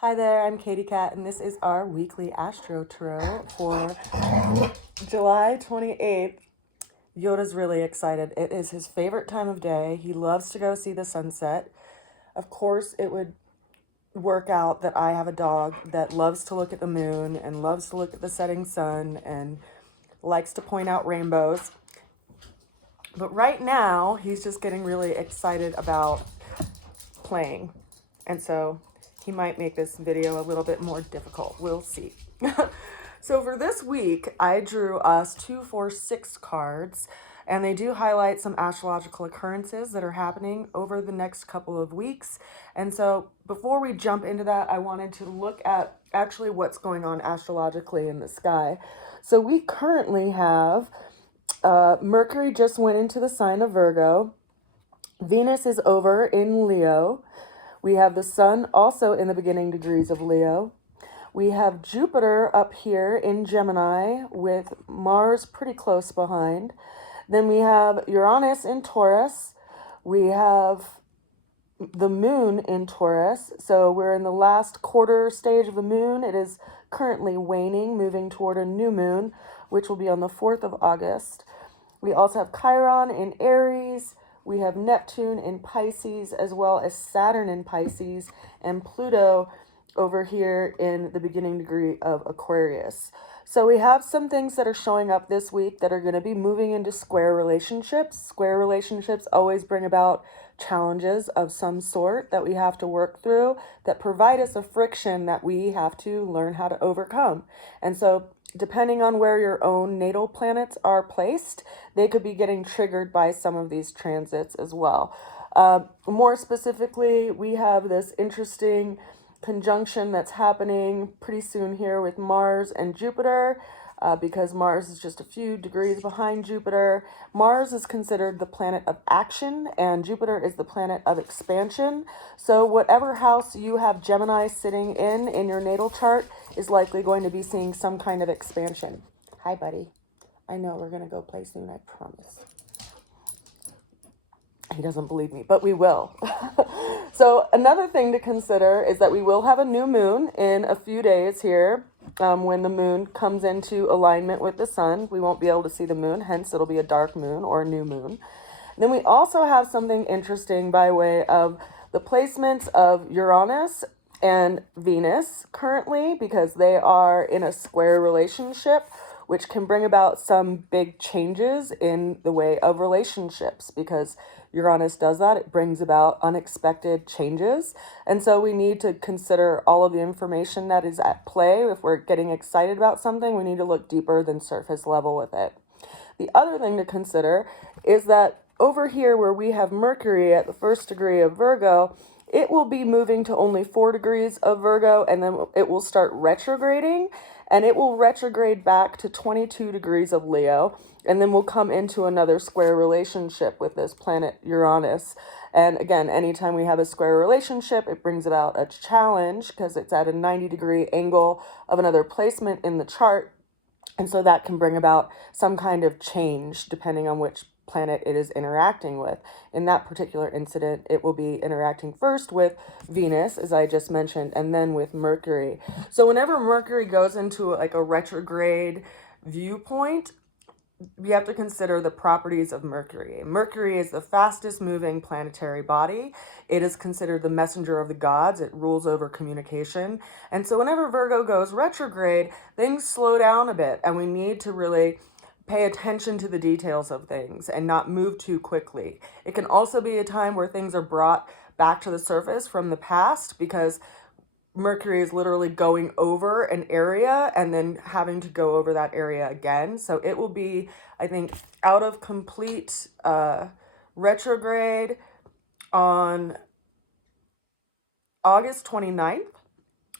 Hi there, I'm Katie Cat, and this is our weekly Astro Tarot for July 28th. Yoda's really excited. It is his favorite time of day. He loves to go see the sunset. Of course, it would work out that I have a dog that loves to look at the moon and loves to look at the setting sun and likes to point out rainbows. But right now, he's just getting really excited about playing. And so he might make this video a little bit more difficult. We'll see. So for this week, I drew us 2, 4, 6 cards, and they do highlight some astrological occurrences that are happening over the next couple of weeks. And so before we jump into that, I wanted to look at actually what's going on astrologically in the sky. So we currently have Mercury just went into the sign of Virgo. Venus is over in Leo. We have the sun also in the beginning degrees of Leo. We have Jupiter up here in Gemini with Mars pretty close behind. Then we have Uranus in Taurus. We have the moon in Taurus. So we're in the last quarter stage of the moon. It is currently waning, moving toward a new moon, which will be on the 4th of August. We also have Chiron in Aries. We have Neptune in Pisces, as well as Saturn in Pisces, and Pluto over here in the beginning degree of Aquarius. So we have some things that are showing up this week that are going to be moving into square relationships. Square relationships always bring about challenges of some sort that we have to work through that provide us a friction that we have to learn how to overcome. And so depending on where your own natal planets are placed, they could be getting triggered by some of these transits as well. More specifically, we have this interesting conjunction that's happening pretty soon here with Mars and Jupiter, because Mars is just a few degrees behind Jupiter. Mars is considered the planet of action, and Jupiter is the planet of expansion. So whatever house you have Gemini sitting in your natal chart is likely going to be seeing some kind of expansion. Hi, buddy. I know we're going to go play soon, I promise. He doesn't believe me, but we will. So another thing to consider is that we will have a new moon in a few days here. When the moon comes into alignment with the sun, we won't be able to see the moon, hence it'll be a dark moon or a new moon. Then we also have something interesting by way of the placements of Uranus and Venus currently, because they are in a square relationship, which can bring about some big changes in the way of relationships, because Uranus does that. It brings about unexpected changes. And so we need to consider all of the information that is at play. If we're getting excited about something, we need to look deeper than surface level with it. The other thing to consider is that over here where we have Mercury at the 1st degree of Virgo, it will be moving to only 4 degrees of Virgo, and then it will start retrograding, and it will retrograde back to 22 degrees of Leo, and then we'll come into another square relationship with this planet Uranus. And again, anytime we have a square relationship, it brings about a challenge because it's at a 90-degree angle of another placement in the chart. And so that can bring about some kind of change depending on which planet it is interacting with. In that particular incident, it will be interacting first with Venus, as I just mentioned, and then with Mercury. So whenever Mercury goes into like a retrograde viewpoint, we have to consider the properties of Mercury. Mercury is the fastest moving planetary body. It is considered the messenger of the gods. It rules over communication. And so whenever Virgo goes retrograde, things slow down a bit, and we need to really pay attention to the details of things and not move too quickly. It can also be a time where things are brought back to the surface from the past, because Mercury is literally going over an area and then having to go over that area again. So it will be, I think, out of complete retrograde on August 29th.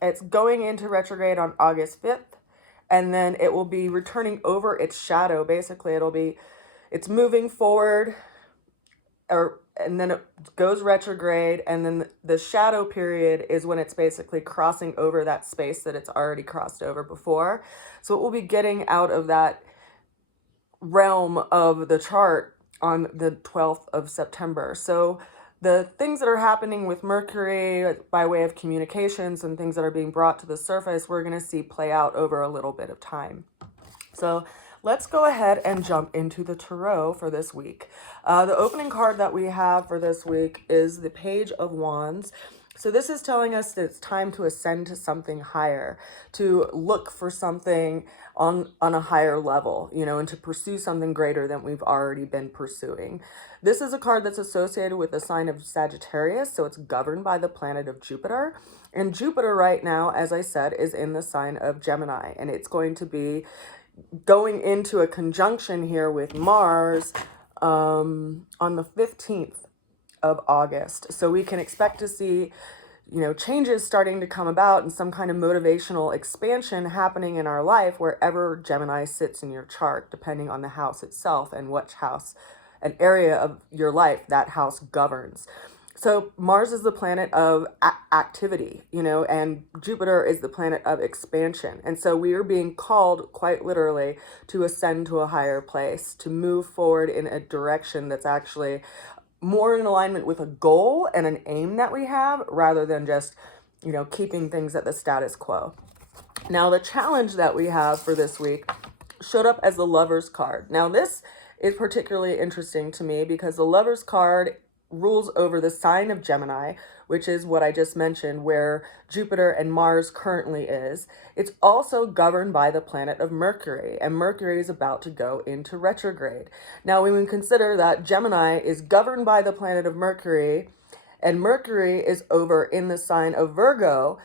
It's going into retrograde on August 5th. And then it will be returning over its shadow. Basically, it's moving forward, and then it goes retrograde, and then the shadow period is when it's basically crossing over that space that it's already crossed over before. So it will be getting out of that realm of the chart on the 12th of September. So the things that are happening with Mercury by way of communications and things that are being brought to the surface, we're going to see play out over a little bit of time. So let's go ahead and jump into the tarot for this week. The opening card that we have for this week is the Page of Wands. So this is telling us that it's time to ascend to something higher, to look for something on a higher level, you know, and to pursue something greater than we've already been pursuing. This is a card that's associated with the sign of Sagittarius, so it's governed by the planet of Jupiter. And Jupiter right now, as I said, is in the sign of Gemini, and it's going to be going into a conjunction here with Mars on the 15th of August. So we can expect to see, you know, changes starting to come about and some kind of motivational expansion happening in our life wherever Gemini sits in your chart, depending on the house itself and which house, an area of your life that house governs. So Mars is the planet of activity, you know, and Jupiter is the planet of expansion. And so we are being called quite literally to ascend to a higher place, to move forward in a direction that's actually more in alignment with a goal and an aim that we have rather than just, you know, keeping things at the status quo. Now, the challenge that we have for this week showed up as the Lover's card. Now, this is particularly interesting to me because the Lover's card rules over the sign of Gemini, which is what I just mentioned, where Jupiter and Mars currently is. It's also governed by the planet of Mercury, and Mercury is about to go into retrograde. Now, when we consider that Gemini is governed by the planet of Mercury, and Mercury is over in the sign of Virgo,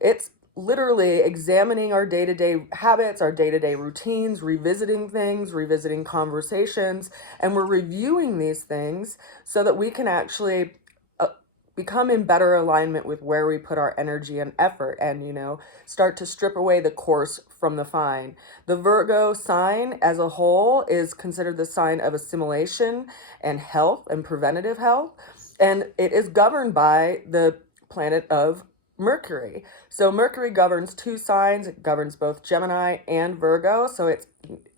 it's literally examining our day-to-day habits, our day-to-day routines, revisiting things, revisiting conversations, and we're reviewing these things so that we can actually become in better alignment with where we put our energy and effort and, you know, start to strip away the coarse from the fine. The Virgo sign as a whole is considered the sign of assimilation and health and preventative health, and it is governed by the planet of Mercury. So Mercury governs two signs. It governs both Gemini and Virgo. So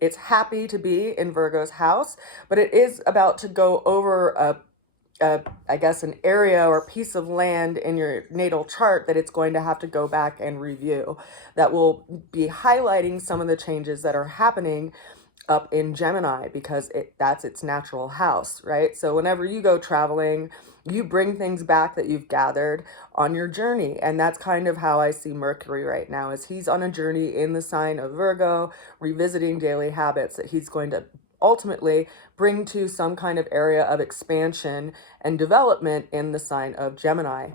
it's happy to be in Virgo's house, but it is about to go over I guess an area or piece of land in your natal chart that it's going to have to go back and review. That will be highlighting some of the changes that are happening up in Gemini because that's its natural house, right? So whenever you go traveling, you bring things back that you've gathered on your journey. And that's kind of how I see Mercury right now, is he's on a journey in the sign of Virgo, revisiting daily habits that he's going to ultimately bring to some kind of area of expansion and development in the sign of Gemini,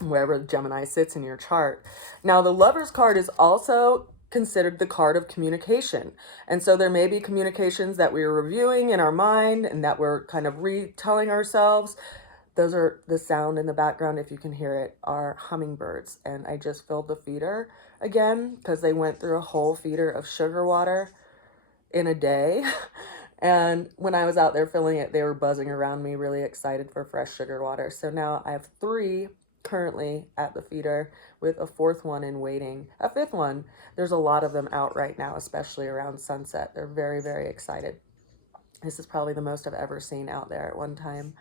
wherever Gemini sits in your chart. Now, the Lover's card is also considered the card of communication. And so there may be communications that we're reviewing in our mind and that we're kind of retelling ourselves. Those are the sound in the background, if you can hear it, are hummingbirds. And I just filled the feeder again because they went through a whole feeder of sugar water in a day. And when I was out there filling it, they were buzzing around me, really excited for fresh sugar water. So now I have 3 currently at the feeder with a 4th one in waiting. A 5th one. There's a lot of them out right now, especially around sunset. They're very, very excited. This is probably the most I've ever seen out there at one time.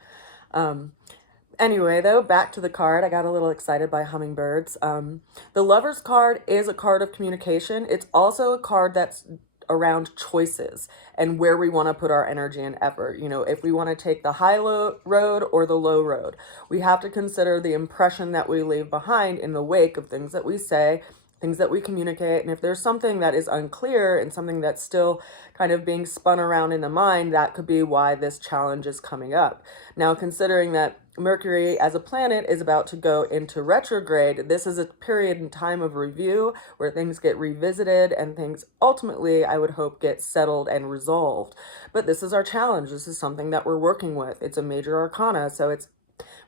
Anyway, though, back to the card. I got a little excited by hummingbirds. The Lover's card is a card of communication. It's also a card that's around choices and where we want to put our energy and effort. You know, if we want to take the high-low road or the low road, we have to consider the impression that we leave behind in the wake of things that we say, things that we communicate. And if there's something that is unclear and something that's still kind of being spun around in the mind, that could be why this challenge is coming up. Now, considering that Mercury as a planet is about to go into retrograde, this is a period in time of review where things get revisited and things ultimately, I would hope, get settled and resolved. But this is our challenge. This is something that we're working with. It's a major arcana, so it's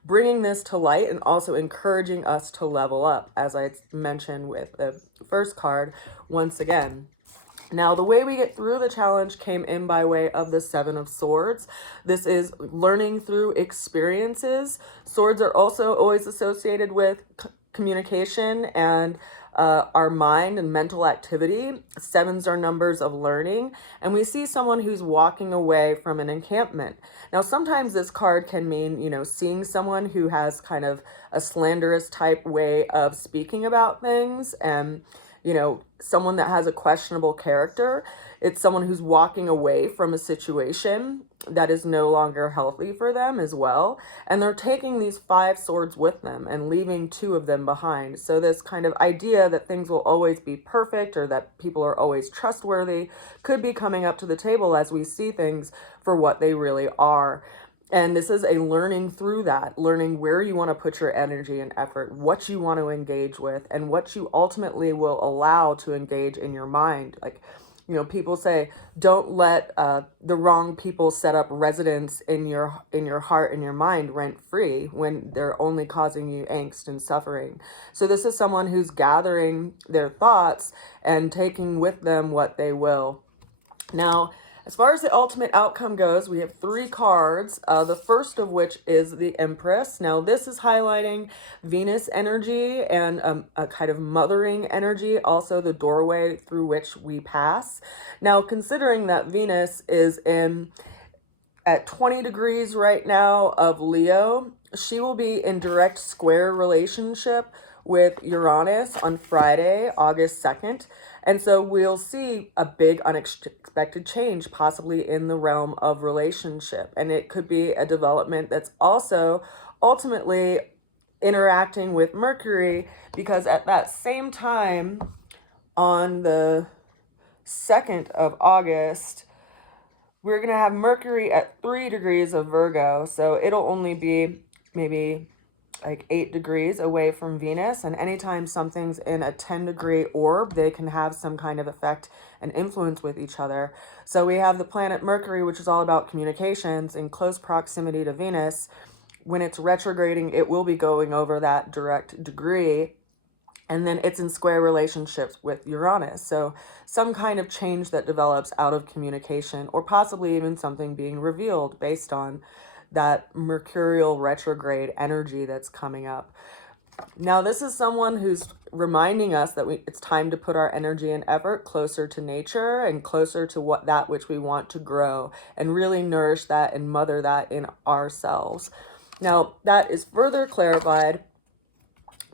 bringing this to light and also encouraging us to level up, as I mentioned with the first card once again. Now, the way we get through the challenge came in by way of the 7 of Swords. This is learning through experiences. Swords are also always associated with communication and our mind and mental activity. Sevens are numbers of learning, and we see someone who's walking away from an encampment. Now, sometimes this card can mean, seeing someone who has kind of a slanderous type way of speaking about things, and someone that has a questionable character. It's someone who's walking away from a situation that is no longer healthy for them as well. And they're taking these 5 swords with them and leaving 2 of them behind. So this kind of idea that things will always be perfect or that people are always trustworthy could be coming up to the table as we see things for what they really are. And this is a learning through that, learning where you want to put your energy and effort, what you want to engage with, and what you ultimately will allow to engage in your mind. Like, people say, don't let the wrong people set up residence in your heart and your mind rent free when they're only causing you angst and suffering. So this is someone who's gathering their thoughts and taking with them what they will. Now, as far as the ultimate outcome goes, we have 3 cards, the first of which is the Empress. Now, this is highlighting Venus energy and a kind of mothering energy, also the doorway through which we pass. Now, considering that Venus is at 20 degrees right now of Leo, she will be in direct square relationship with Uranus on Friday, August 2nd. And so we'll see a big unexpected change possibly in the realm of relationship. And it could be a development that's also ultimately interacting with Mercury, because at that same time, on the 2nd of August, we're going to have Mercury at 3 degrees of Virgo. So it'll only be maybe like 8 degrees away from Venus. And anytime something's in a 10-degree orb, they can have some kind of effect and influence with each other. So we have the planet Mercury, which is all about communications, in close proximity to Venus. When it's retrograding, it will be going over that direct degree. And then it's in square relationships with Uranus. So some kind of change that develops out of communication, or possibly even something being revealed based on that mercurial retrograde energy that's coming up. Now, this is someone who's reminding us that it's time to put our energy and effort closer to nature and closer to that which we want to grow, and really nourish that and mother that in ourselves. Now, that is further clarified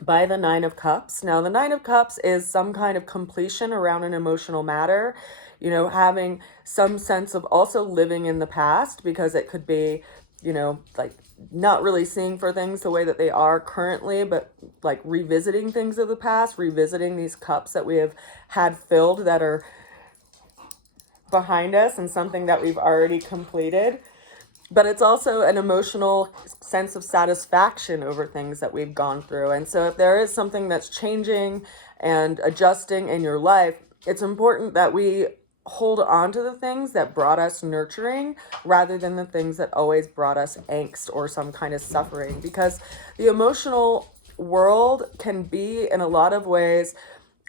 by the 9 of Cups. Now, the 9 of Cups is some kind of completion around an emotional matter, having some sense of also living in the past, because it could be, like not really seeing for things the way that they are currently, but like revisiting things of the past, revisiting these cups that we have had filled that are behind us and something that we've already completed. But it's also an emotional sense of satisfaction over things that we've gone through. And so if there is something that's changing and adjusting in your life, it's important that we hold on to the things that brought us nurturing rather than the things that always brought us angst or some kind of suffering. Because the emotional world can be, in a lot of ways,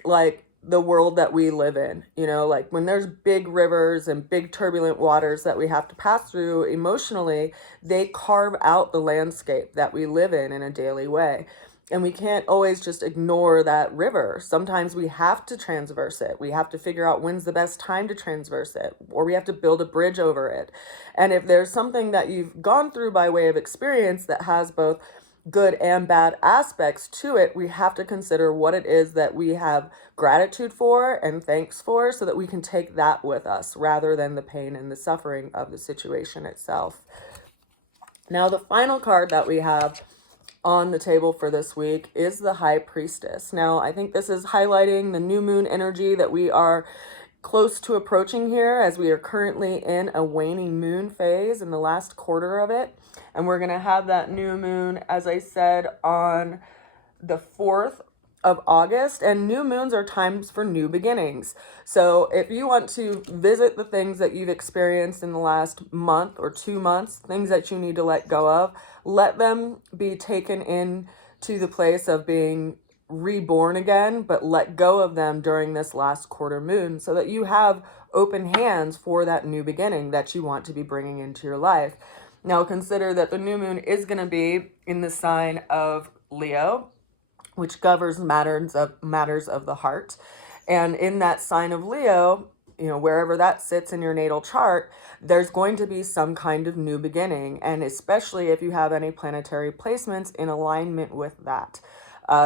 like the world that we live in, like when there's big rivers and big turbulent waters that we have to pass through emotionally, they carve out the landscape that we live in a daily way. And we can't always just ignore that river. Sometimes we have to transverse it. We have to figure out when's the best time to transverse it, or we have to build a bridge over it. And if there's something that you've gone through by way of experience that has both good and bad aspects to it, we have to consider what it is that we have gratitude for and thanks for, so that we can take that with us rather than the pain and the suffering of the situation itself. Now, the final card that we have on the table for this week is the High Priestess. Now, I think this is highlighting the new moon energy that we are close to approaching here, as we are currently in a waning moon phase in the last quarter of it. And we're going to have that new moon, as I said, on the 4th of August. And new moons are times for new beginnings. So if you want to visit the things that you've experienced in the last month or 2 months, things that you need to let go of, let them be taken in to the place of being reborn again, but let go of them during this last quarter moon, so that you have open hands for that new beginning that you want to be bringing into your life. Now, consider that the new moon is going to be in the sign of Leo, which governs matters of the heart. And in that sign of Leo, wherever that sits in your natal chart, there's going to be some kind of new beginning, and especially if you have any planetary placements in alignment with that.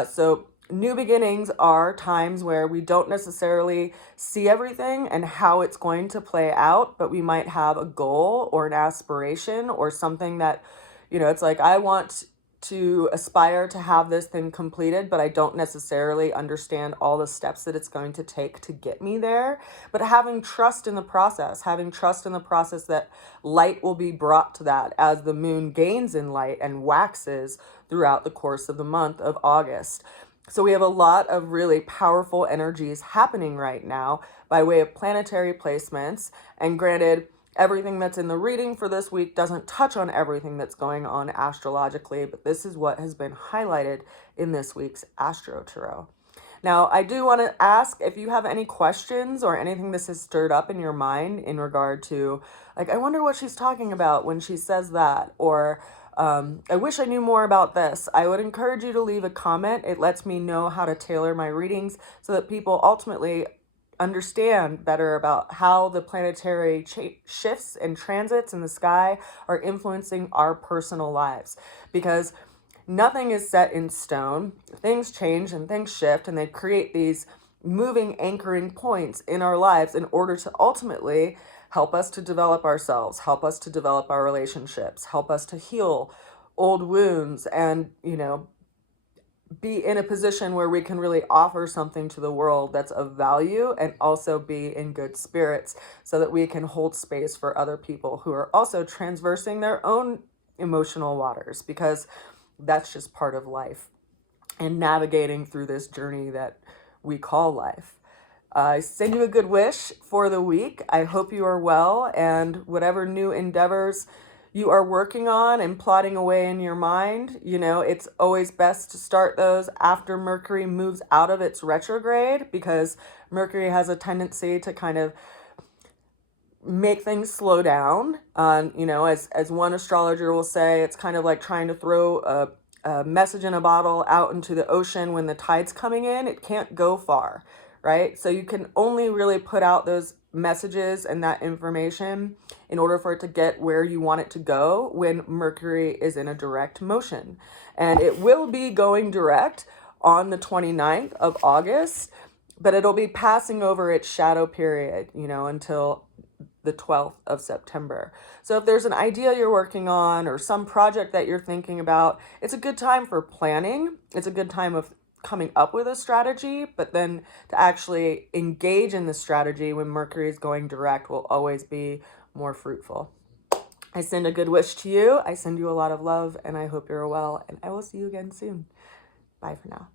So new beginnings are times where we don't necessarily see everything and how it's going to play out, but we might have a goal or an aspiration or something that, it's like, I want to aspire to have this thing completed, but I don't necessarily understand all the steps that it's going to take to get me there. But having trust in the process that light will be brought to that as the moon gains in light and waxes throughout the course of the month of August. So we have a lot of really powerful energies happening right now by way of planetary placements. And granted, everything that's in the reading for this week doesn't touch on everything that's going on astrologically, but this is what has been highlighted in this week's Astro Tarot. Now, I do want to ask if you have any questions or anything this has stirred up in your mind in regard to, like, I wonder what she's talking about when she says that, or I wish I knew more about this. I would encourage you to leave a comment. It lets me know how to tailor my readings so that people ultimately understand better about how the planetary shifts and transits in the sky are influencing our personal lives, because nothing is set in stone. Things change and things shift, and they create these moving anchoring points in our lives in order to ultimately help us to develop ourselves, help us to develop our relationships, help us to heal old wounds, and be in a position where we can really offer something to the world that's of value, and also be in good spirits so that we can hold space for other people who are also transversing their own emotional waters, because that's just part of life and navigating through this journey that we call life. I send you a good wish for the week. I hope you are well, and whatever new endeavors you are working on and plotting away in your mind, it's always best to start those after Mercury moves out of its retrograde, because Mercury has a tendency to kind of make things slow down. As one astrologer will say, it's kind of like trying to throw a message in a bottle out into the ocean when the tide's coming in. It can't go far, right? So you can only really put out those messages and that information in order for it to get where you want it to go when Mercury is in a direct motion. And it will be going direct on the 29th of August, but it'll be passing over its shadow period, until the 12th of September. So if there's an idea you're working on or some project that you're thinking about, it's a good time for planning. It's a good time of coming up with a strategy, but then to actually engage in the strategy when Mercury is going direct will always be more fruitful. I send a good wish to you. I send you a lot of love, and I hope you're well, and I will see you again soon. Bye for now.